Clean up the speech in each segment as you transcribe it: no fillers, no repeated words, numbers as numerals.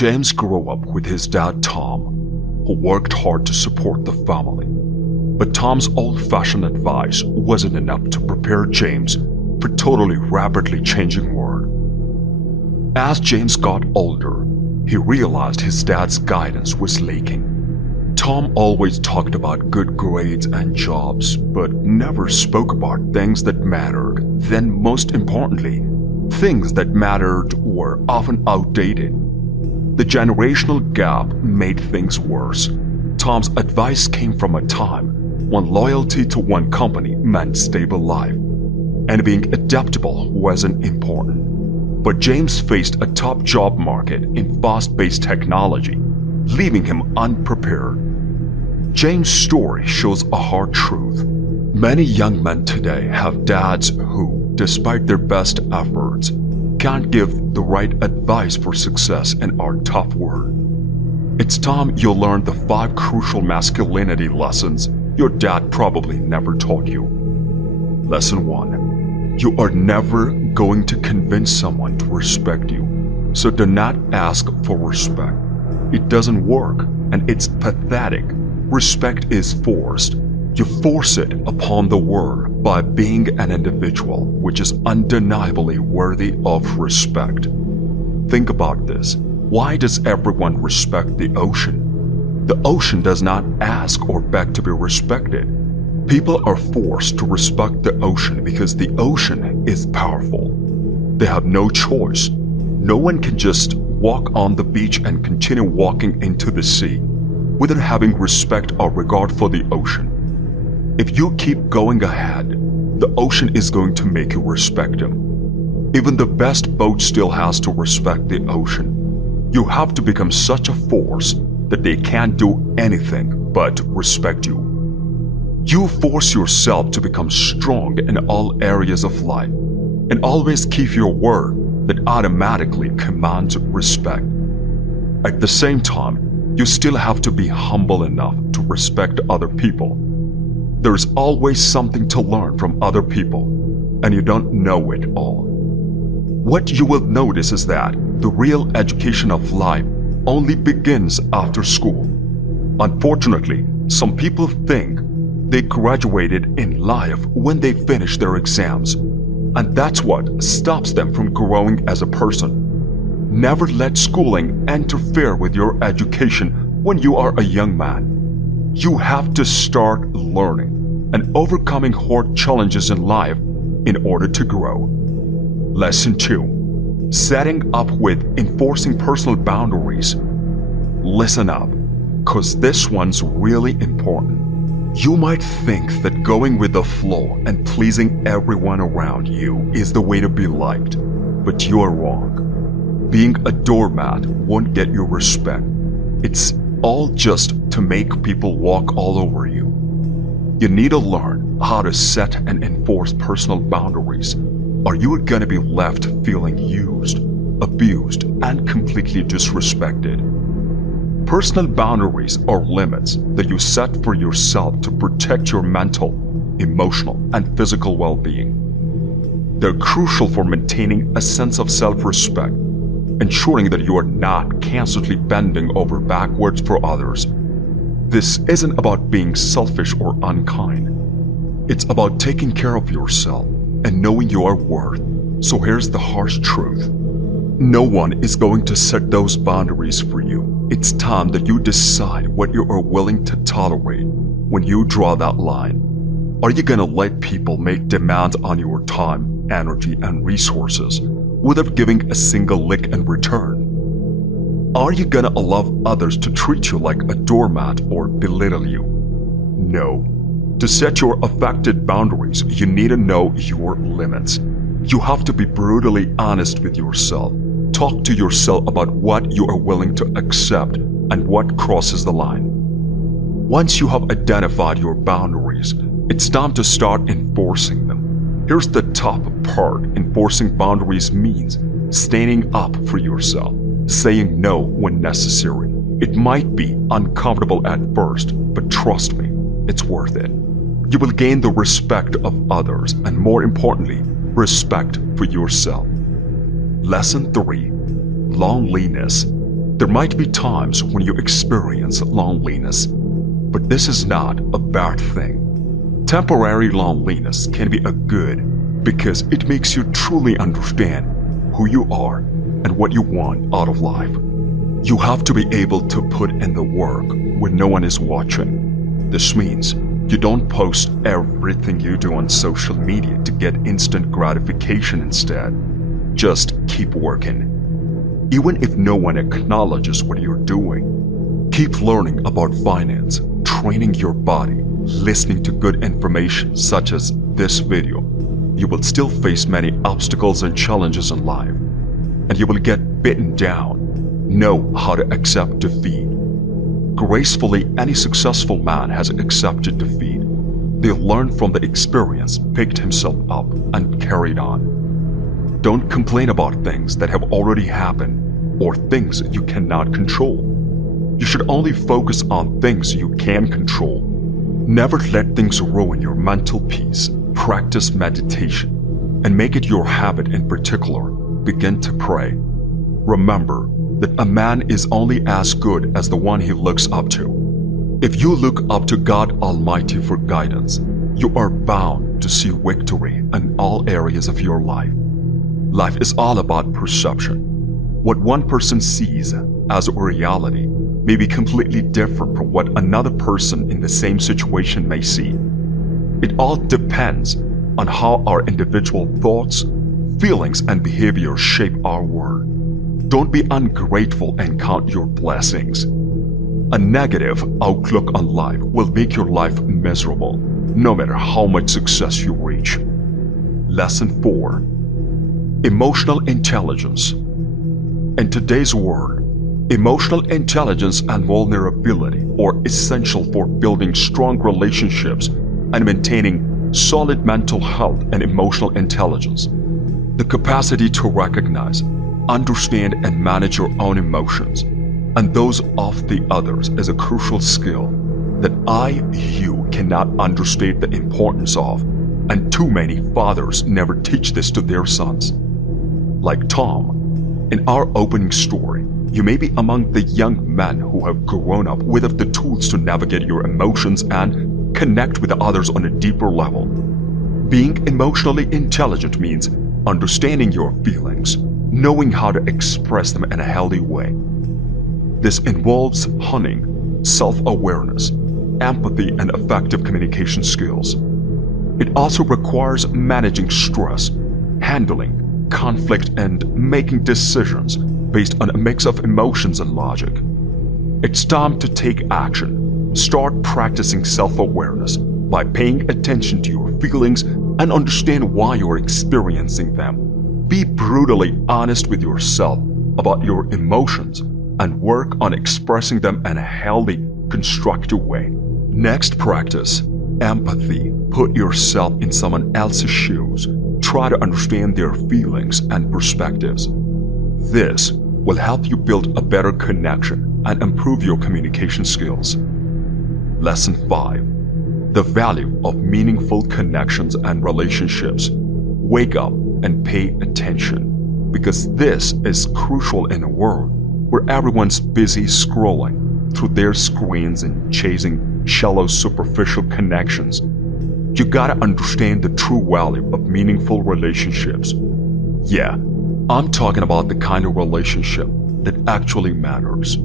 James grew up with his dad Tom, who worked hard to support the family. But Tom's old-fashioned advice wasn't enough to prepare James for totally rapidly changing world. As James got older, he realized his dad's guidance was leaking. Tom always talked about good grades and jobs, but never spoke about things that mattered. Then, most importantly, things that mattered were often outdated. The generational gap made things worse. Tom's advice came from a time when loyalty to one company meant stable life, and being adaptable wasn't important. But James faced a top job market in fast-paced technology, leaving him unprepared. James' story shows a hard truth. Many young men today have dads who, despite their best efforts, can't give the right advice for success in our tough world. It's time you learn the 5 crucial masculinity lessons your dad probably never taught you. Lesson 1. You are never going to convince someone to respect you, so do not ask for respect. It doesn't work, and it's pathetic. Respect is forced. You force it upon the world by being an individual which is undeniably worthy of respect. Think about this. Why does everyone respect the ocean? The ocean does not ask or beg to be respected. People are forced to respect the ocean because the ocean is powerful. They have no choice. No one can just walk on the beach and continue walking into the sea without having respect or regard for the ocean. If you keep going ahead, the ocean is going to make you respect him. Even the best boat still has to respect the ocean. You have to become such a force that they can't do anything but respect you. You force yourself to become strong in all areas of life and always keep your word that automatically commands respect. At the same time, you still have to be humble enough to respect other people. There's always something to learn from other people, and you don't know it all. What you will notice is that the real education of life only begins after school. Unfortunately, some people think they graduated in life when they finish their exams, and that's what stops them from growing as a person. Never let schooling interfere with your education when you are a young man. You have to start learning and overcoming hard challenges in life in order to grow. Lesson 2. Setting up with enforcing personal boundaries. Listen up, cause this one's really important. You might think that going with the flow and pleasing everyone around you is the way to be liked, but you are wrong. Being a doormat won't get you respect. It's all just to make people walk all over you. You need to learn how to set and enforce personal boundaries, or you are gonna be left feeling used, abused, and completely disrespected. Personal boundaries are limits that you set for yourself to protect your mental, emotional, and physical well-being. They're crucial for maintaining a sense of self-respect, ensuring that you are not constantly bending over backwards for others. This isn't about being selfish or unkind. It's about taking care of yourself and knowing your worth. So here's the harsh truth. No one is going to set those boundaries for you. It's time that you decide what you are willing to tolerate when you draw that line. Are you gonna let people make demands on your time, energy, and resources without giving a single lick in return? Are you gonna allow others to treat you like a doormat or belittle you? No. To set your effective boundaries, you need to know your limits. You have to be brutally honest with yourself. Talk to yourself about what you are willing to accept and what crosses the line. Once you have identified your boundaries, it's time to start enforcing them. Here's the top part. Enforcing boundaries means standing up for yourself, saying no when necessary. It might be uncomfortable at first, but trust me, it's worth it. You will gain the respect of others and, more importantly, respect for yourself. Lesson 3. Loneliness. There might be times when you experience loneliness, but this is not a bad thing. Temporary loneliness can be a good because it makes you truly understand who you are and what you want out of life. You have to be able to put in the work when no one is watching. This means you don't post everything you do on social media to get instant gratification instead. Just keep working. Even if no one acknowledges what you're doing, keep learning about finance, training your body, listening to good information such as this video. You will still face many obstacles and challenges in life, and you will get beaten down. Know how to accept defeat. Gracefully, any successful man has accepted defeat. They learned from the experience, picked himself up, and carried on. Don't complain about things that have already happened or things you cannot control. You should only focus on things you can control. Never let things ruin your mental peace. Practice meditation and make it your habit. In particular, begin to pray. Remember that a man is only as good as the one he looks up to. If you look up to God Almighty for guidance, you are bound to see victory in all areas of your life. Life is all about perception. What one person sees as a reality may be completely different from what another person in the same situation may see. It all depends on how our individual thoughts, feelings, and behavior shape our world. Don't be ungrateful and count your blessings. A negative outlook on life will make your life miserable, no matter how much success you reach. Lesson 4. Emotional intelligence. In today's world, emotional intelligence and vulnerability are essential for building strong relationships and maintaining solid mental health and emotional intelligence. The capacity to recognize, understand, and manage your own emotions and those of the others is a crucial skill that you cannot understate the importance of, and too many fathers never teach this to their sons. Like Tom, in our opening story, you may be among the young men who have grown up without the tools to navigate your emotions and connect with others on a deeper level. Being emotionally intelligent means understanding your feelings, knowing how to express them in a healthy way. This involves honing self-awareness, empathy, and effective communication skills. It also requires managing stress, handling conflict, and making decisions based on a mix of emotions and logic. It's time to take action. Start practicing self-awareness by paying attention to your feelings and understand why you're experiencing them. Be brutally honest with yourself about your emotions and work on expressing them in a healthy, constructive way. Next, practice empathy. Put yourself in someone else's shoes. Try to understand their feelings and perspectives. This will help you build a better connection and improve your communication skills. Lesson 5. The value of meaningful connections and relationships. Wake up and pay attention, because this is crucial in a world where everyone's busy scrolling through their screens and chasing shallow, superficial connections. You gotta understand the true value of meaningful relationships. Yeah, I'm talking about the kind of relationship that actually matters.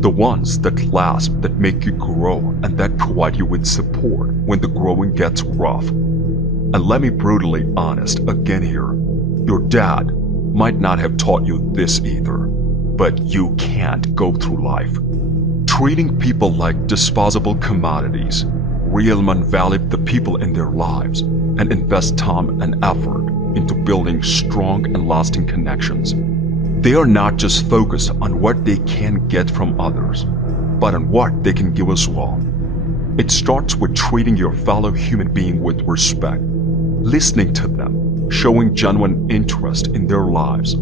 The ones that last, that make you grow, and that provide you with support when the growing gets rough. And let me brutally honest again here. Your dad might not have taught you this either, but you can't go through life treating people like disposable commodities. Real men value the people in their lives and invest time and effort into building strong and lasting connections. They are not just focused on what they can get from others, but on what they can give as well. It starts with treating your fellow human being with respect, listening to them, showing genuine interest in their lives.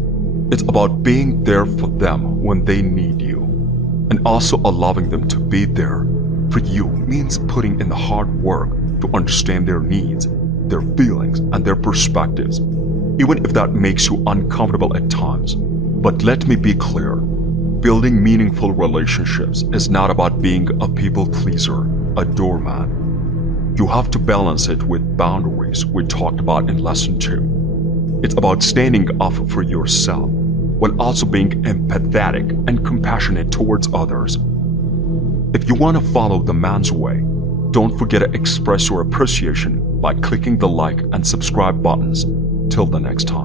It's about being there for them when they need you, and also allowing them to be there for you means putting in the hard work to understand their needs, their feelings, and their perspectives, even if that makes you uncomfortable at times. But let me be clear, Building meaningful relationships is not about being a people pleaser, a doormat. You have to balance it with boundaries we talked about in lesson 2. It's about standing up for yourself while also being empathetic and compassionate towards others. If you want to follow the man's way, don't forget to express your appreciation by clicking the like and subscribe buttons. Till the next time.